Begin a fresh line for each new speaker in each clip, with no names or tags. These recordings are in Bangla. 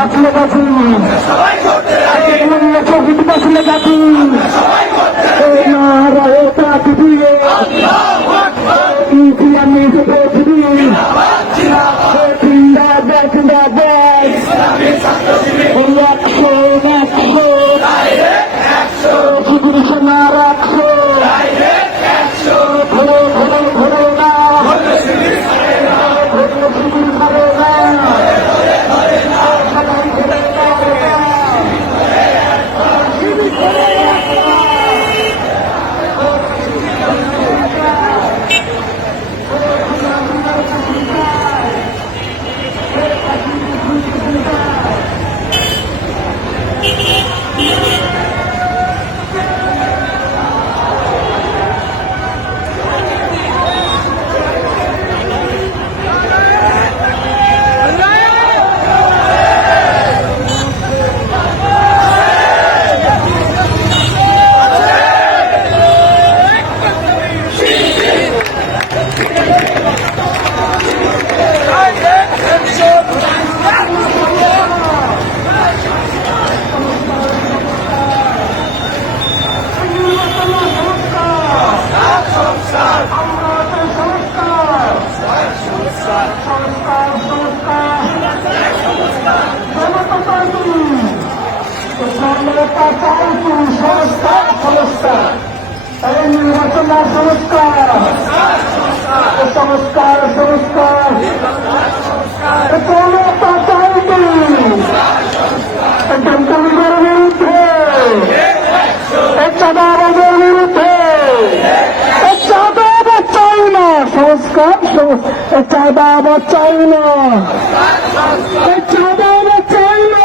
রাজি। এমন শহীদ তাকবীরে ইসলামী পৃথিবী। জিন্দাবাদ জিন্দাবাদ। সংস্কার। সংস্কার এই নির্বাচনের সংস্কার। সংস্কার সংস্কার ক্ষমতা চাইনি এই চাঁদাবাজ চাই না এই চাঁদাবাজ চাই না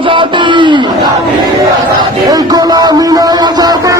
আজাদি। এই গোলামি নয় আজাদি।